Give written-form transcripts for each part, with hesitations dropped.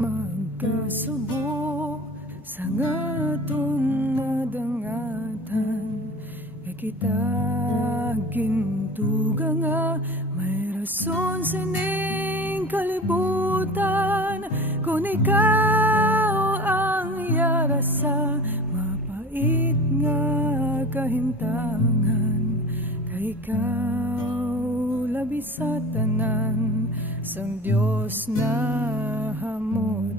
magkasubo sa ngaton nadangatan, kay kita gintuga nga may rason sining kalibutan. Kung ikaw ang yara sa mapait nga kahimtangan, kay ikaw labi sa tanan sang Dios na hamutan.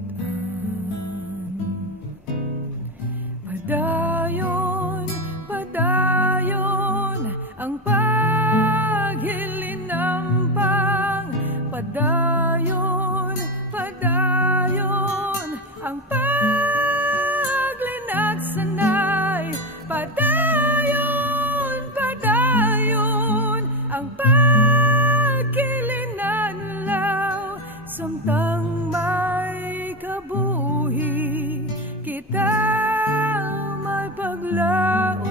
Padayon, padayon ang paghilinampang, padayon, padayon ang paglinagsanay, padayon, padayon ang pagkilinanlaw, samtang may kabuhi kita may paglaom.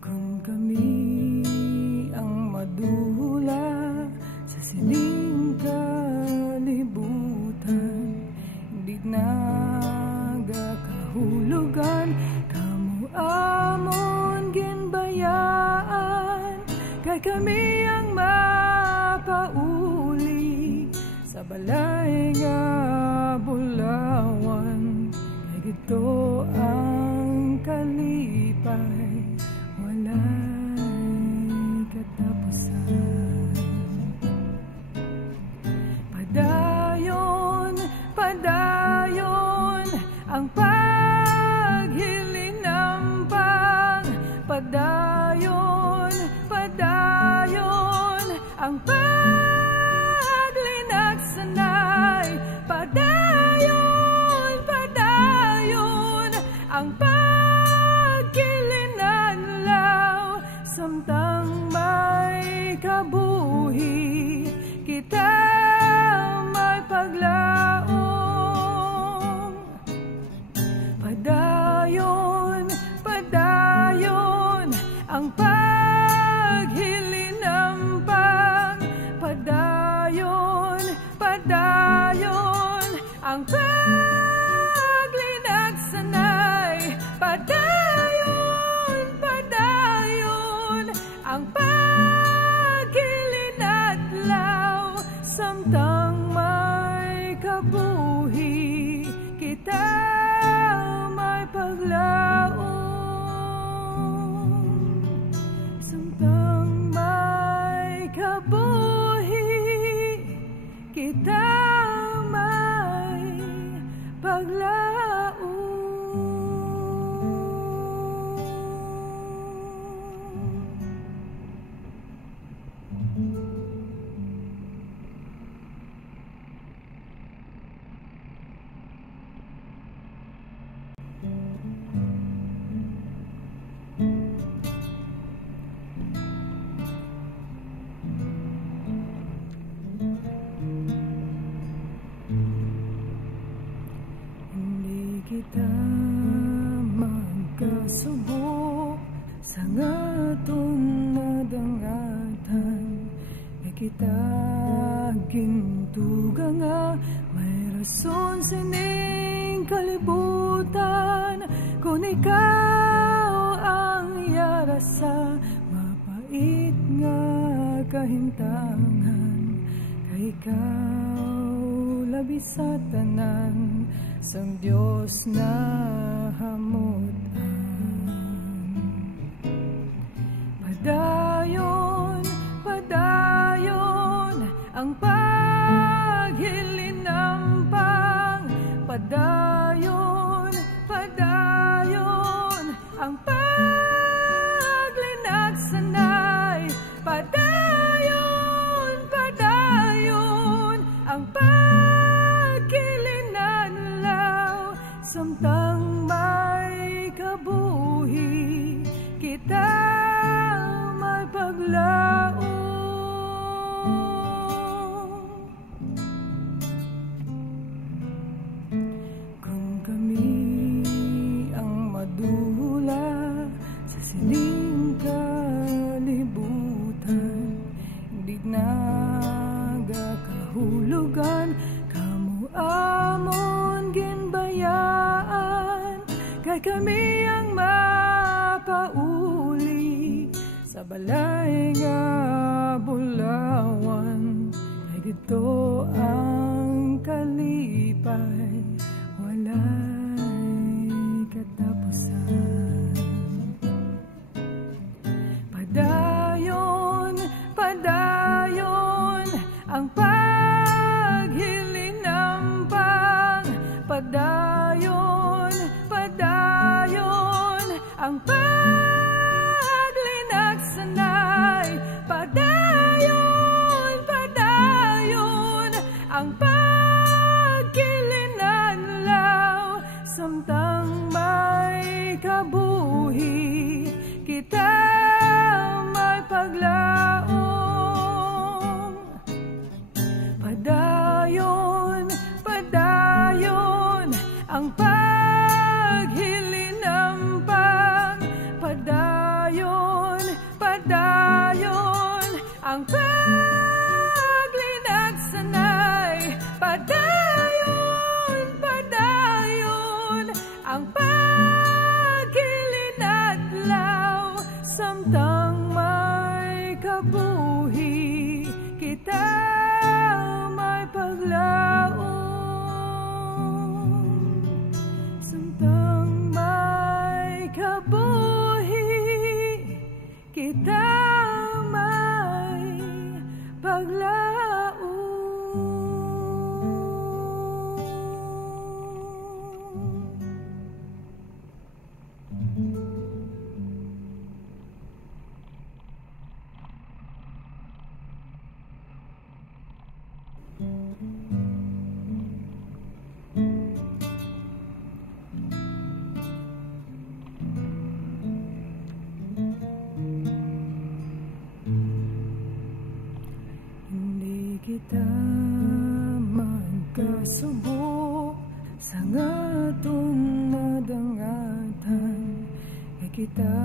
Kung kami ang madula sa sining kalibutan, hindi nagakahulugan kamo amon ginbayaan, kay kami ang mapauli sa balay nga bulawan, kay gito ang kalipay walay katapusan. Padayon, padayon ang paghilinampang, padayon, padayon ang paglinagsanay, padayon, padayon ang pagkilinanlaw, samtang may kabuhi kita may paglaom. Padayon, padayon ang paghilinampang, padayon, padayon ang paglinagsanay, padayon, padayon ang pagkilinadlaw, samtang may kabuhi kita may paglaom, samtang may kabuhi kita may paglaom. Hindi kita magkasubo sa ngaton nadangatan, kay kita gintuga nga may rason sining kalibutan. Kung ikaw ang yara sa mapait nga kahimtangan, kay ikaw labi sa tanan sang Dios na hamutan. Padayon, padayon ang paghilinampang, padayon, padayon ang paglinagsanay, padayon, padayon ang pagkilinanlaw, samtang may kabuhi kita may paglaom. walay nga bulawan, kay dito ang kalipay, walay katapusan. Padayon, padayon ang paghilinambang, padayon, padayon ang paglinagsanay, padayon, padayon ang pagkilinadlaw, samtang may kabuhi kita may paglaom. Padayon, padayon ang paghilinambang, padayon, padayon ang paglinagsanay, padayon, padayon ang pagkilinadlaw, samtang may kabuhi kita may paglaom. Samtang may kabuhi kita may paglaom. Hindi kita magkasubo sa ngatong nadangatan, kay kita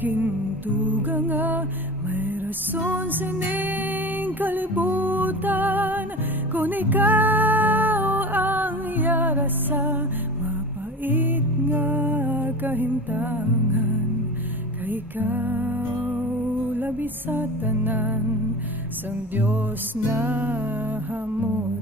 gintuga nga may rason sining kalibutan, kung ikaw ang yara sa mapait nga kahintangan, kay ikaw labi sa tanan sang Diyos na hamutan.